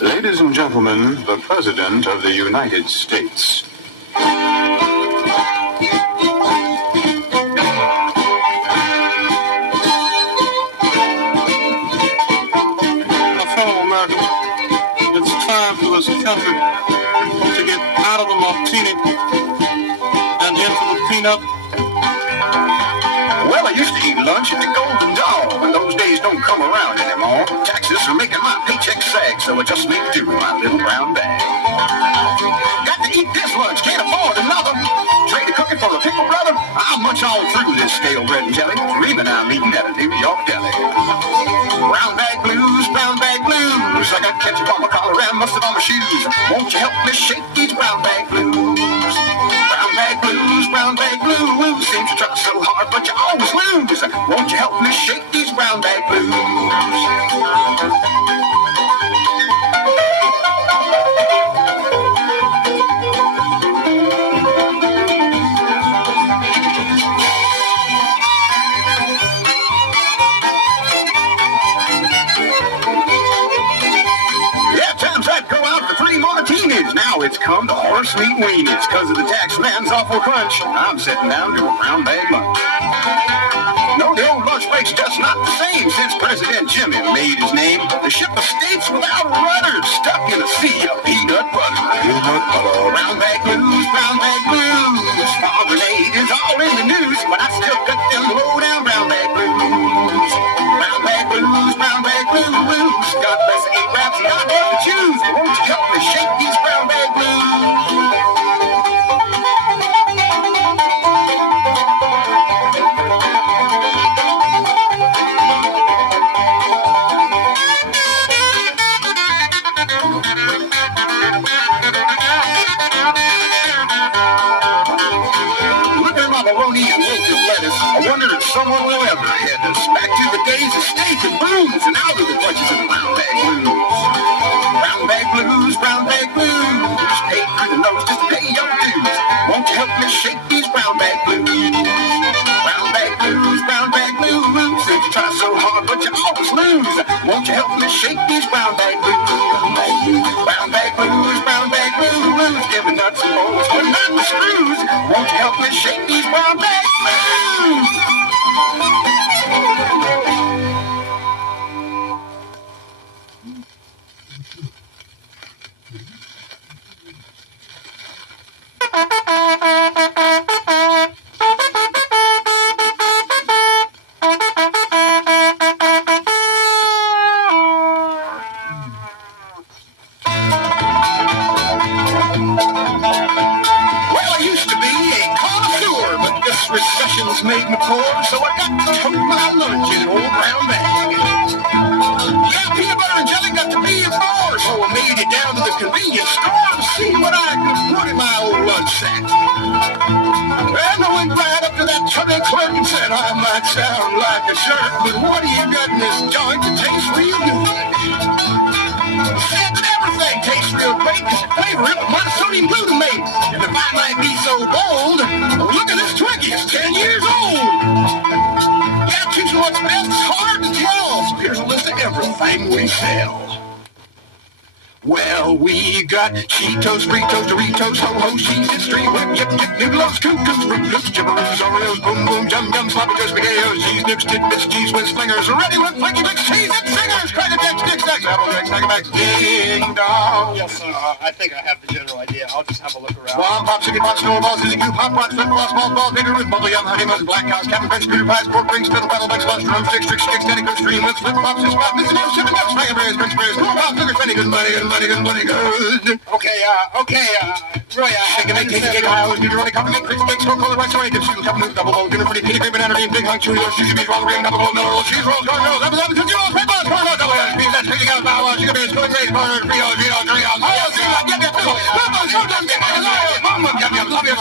Ladies and gentlemen, the President of the United States. It's time for this country to get out of the martini and into the peanut. Well, I used to eat lunch at the Golden Dog, but those days don't come around anymore. Taxes are making my paycheck sag, so I just make do with my little brown bag. Got to eat this lunch, can't afford another. Trade a cookie for a pickle, brother. I'll munch all through this stale bread and jelly, dreaming I'm eating at a New York deli. Brown bag blues, brown bag blues. I got ketchup on my collar and mustard on my shoes. Won't you help me shake these brown bag blues? Brown bag blues, brown bag blues. Seems you try so hard, but you always lose. Won't you help me shake these brown bag blues? Now it's come to horse meat weenies. Cause of the tax man's awful crunch, I'm sitting down to a brown bag lunch. No, the old lunch break's just not the same since President Jimmy made his name. The ship of states without rudders, stuck in a sea of peanut butter. Brown bag blues, brown bag blues. Fall grenade is all in the news, but I still got them low down brown bag blues. Brown bag blues, brown bag blues. God bless the Arabs, not there to choose. Won't you help me shake these brown bag blues? I wonder if someone will ever head us back to the days of steak and booze and out of the clutches of the brown bag blues. Brown bag blues, brown bag blues. Paid through the nose just to pay your dues. Won't you help me shake these brown bag blues? Brown bag blues, brown bag blues. If you try so hard, but you always lose. Won't you help me shake these brown bag blues? Brown bag blues, brown bag blues. Give me nuts and bolts, but not the screws. Won't you help me shake these brown bag blues? Recession's made me poor, so I got to tote my lunch in an old brown bag. Yeah, peanut butter and jelly got to be a bore, so I made it down to the convenience store to see what I could put in my old lunch sack. And I went right up to that chubby clerk and said, I might sound like a jerk, but what do you got in this joint that tastes real good? He said that everything tastes real great because the flavor it with monosodium glutamate. And if I might be so bold, look at this Twinkie, it's 10 years old. Yeah, choosing what's best is hard to tell, so here's a list of everything we sell. Well, we got Cheetos, Fritos, Doritos, Ho-Ho, Cheez-Its, Street Whip, Yip, Yip, Noodles, Cuckoos, Fruit Loops, Jibberoos, Oreos, Boom Boom, Jum Jum, Sloppy Joes, SpaghettiOs, Cheese Nips, Tidbits, Cheese Whiz, Slingers, Ready with Flaky Mix, Cheez-Its, Singers, Cracker Jacks, Dick Snacks, Apple Jacks, Snacker Backs, Ding Dong. Yes, I think I have the general idea. I'll just have a look around. Bomb, Pop, Chicken Pop, Snowballs, Dizzy Goop, Hot Rock, Flip Floss, Small Balls, Bigger Root, Bubble Yum, Honey Mustard, Black House, Captain Crunch, Scooter Pies, Pork Rings, Spittle, Battle, Bugs, Lunch, Drumsticks, Tricks, Sticks, Daddy Goose, Stream, Flip Flops, Fish Pop, Missing Out, Chicken Nuts, Snacker Berries, Crunch Berries, Cool Pop, Sugar, Spenny, good money, good money, good money, good. Okay, Roy, Shake and make cake, cake, Ohio, Deuteronic, Compliment, Creek, Steaks, Coca-Cola, Rice, Orange, Sugar, Cup, Move, Double Bowl, Dinner, Pretty, Peanut, Cream, Banana, Bean, Big Hunk, Cheerios, Cheesy Beans, Roll, Cream, Double Bowl, Miller Roll, Cheese Rolls, Corn Rolls, Double Double, Tootsie Rolls, Red Balls, Corn Rolls, Double Beans, That's Picking Out, Bow Wow, Sugar Beans, Going Rays, Corner, Fritos, Cheetos, Doritos, Ohio, Sing, Like, Yep, Yep, Pickle, Purple, Short, Dum, Dip, and Love, Mom, Yum, Yum, Love You,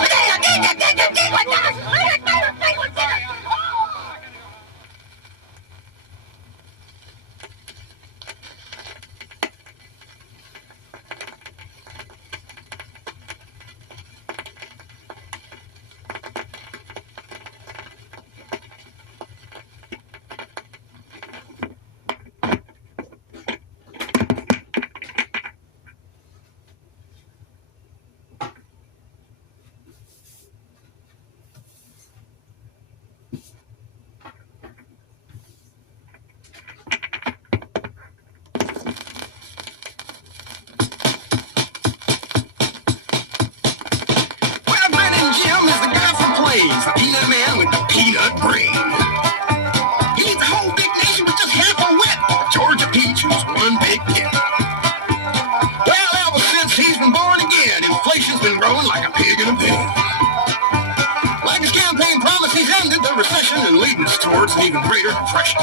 Depression.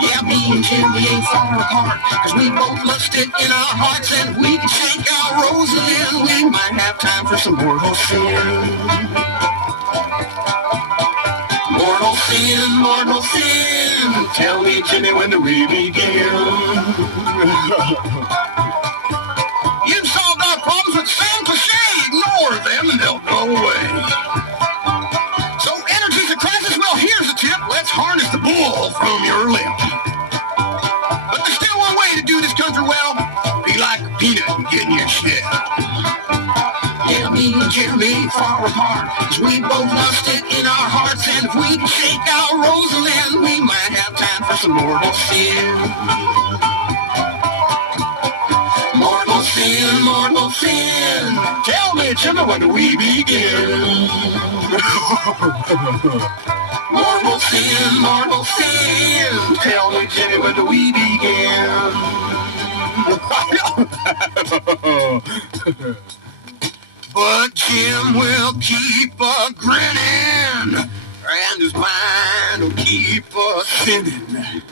Yeah, me and Jim, we ain't far apart, 'cause we both lust it in our hearts, and we can shake our Rosalind. We might have time for some mortal sin. Mortal sin, mortal sin. Tell me, Jimmy, when do we begin? You've solved our problems with the same cliche. Ignore them and they'll go away. So energy's a crisis? Well, here's a tip. Let's harness the bull from your lip. But there's still one way to do this country well. Be like a peanut and get in your shell. Yeah, me and Jimmy far apart, 'cause we both lost it in our hearts, and if we can shake our Rosalind, we might have time for some mortal sin. Mortal sin, mortal sin. Tell me, Jimmy, when do we begin? Mortal sin, mortal sin. Tell me, Jimmy, when do we begin? But Jim will keep a grinning, and his mind will keep a sinning.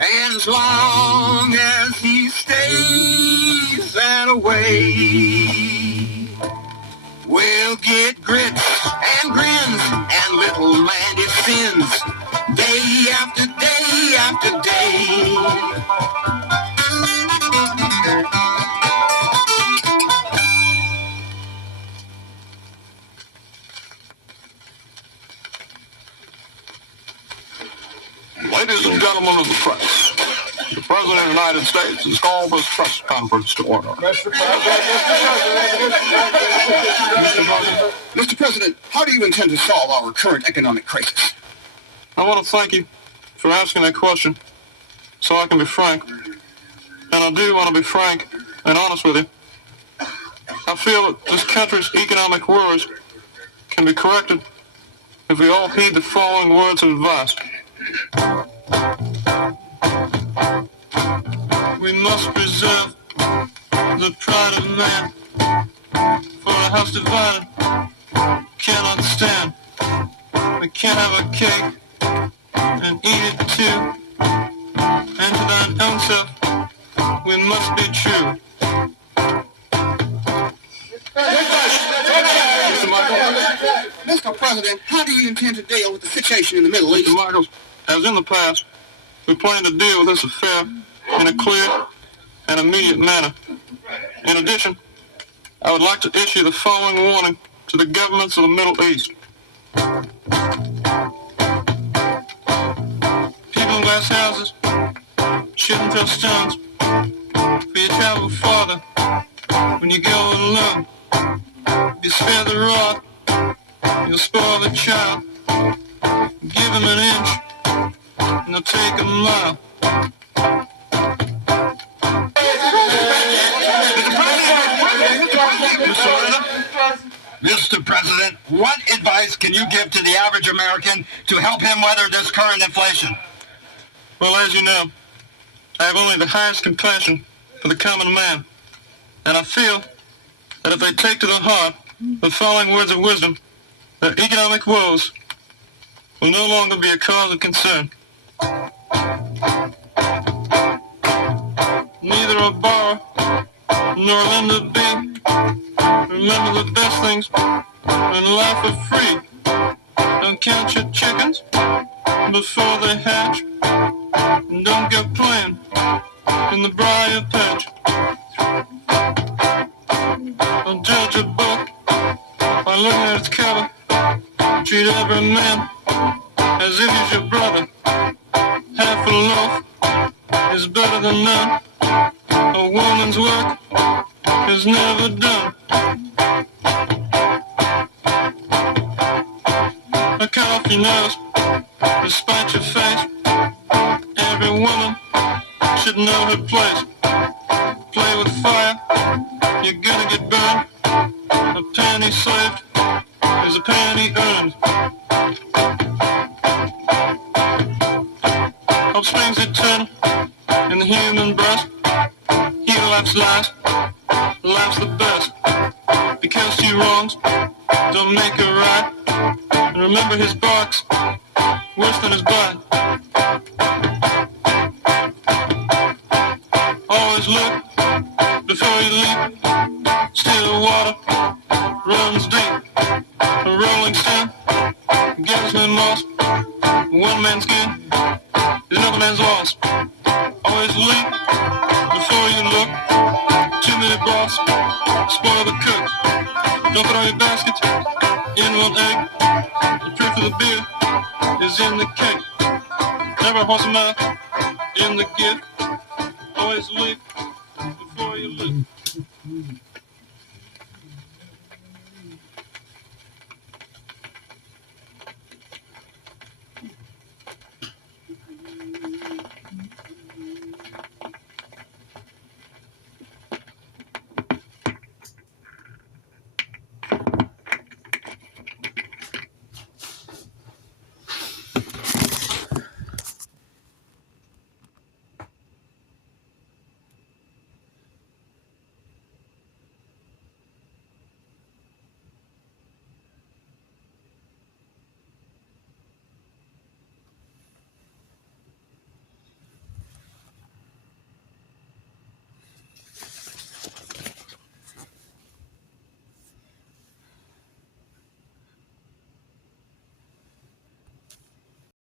And as long as he stays that way, we'll get grits and grins and little Mandy sins, day after day after day. Ladies and gentlemen of the press, the President of the United States has called this press conference to order. Mr. President, how do you intend to solve our current economic crisis? I want to thank you for asking that question so I can be frank. And I do want to be frank and honest with you. I feel that this country's economic woes can be corrected if we all heed the following words of advice. We must preserve the pride of man, for a house divided cannot stand. We can't have a cake and eat it too, and to thine own self we must be true. Mr. President, how do you intend to deal with the situation in the Middle East? Mr. Michaels, as in the past, we plan to deal with this affair in a clear and immediate manner. In addition, I would like to issue the following warning to the governments of the Middle East. People in glass houses shouldn't throw stones, for you travel farther when you go alone. If you spare the rod, you'll spoil the child. Give him an inch, and they'll take a mile. Mr. President, what advice can you give to the average American to help him weather this current inflation? Well, as you know, I have only the highest compassion for the common man, and I feel that if they take to the heart the following words of wisdom, their economic woes will no longer be a cause of concern. Neither a borrower nor a lender be. Remember the best things in life are free. Don't count your chickens before they hatch, and don't go playing in the briar patch. Don't judge a book by looking at its cover. Treat every man as if he's your brother. Half a loaf is better than none. A woman's work is never done. Cut off your nose, despite your face. Every woman should know her place. Play with fire, you're gonna get burned. A penny saved is a penny earned. Hope springs eternal in the human breast. He laughs last, laughs the best. Because two wrongs don't make it right. And remember his bark's worse than his bite. Always look before you leap. Still water runs deep. A rolling stone gives me moss. One man's skin is another man's loss. Always leap before you look. Too many broths spoil the cook. Don't put all your baskets in one egg. The truth of the beer is in the cake. Never a horse a mile in the gift. Always leap before you look.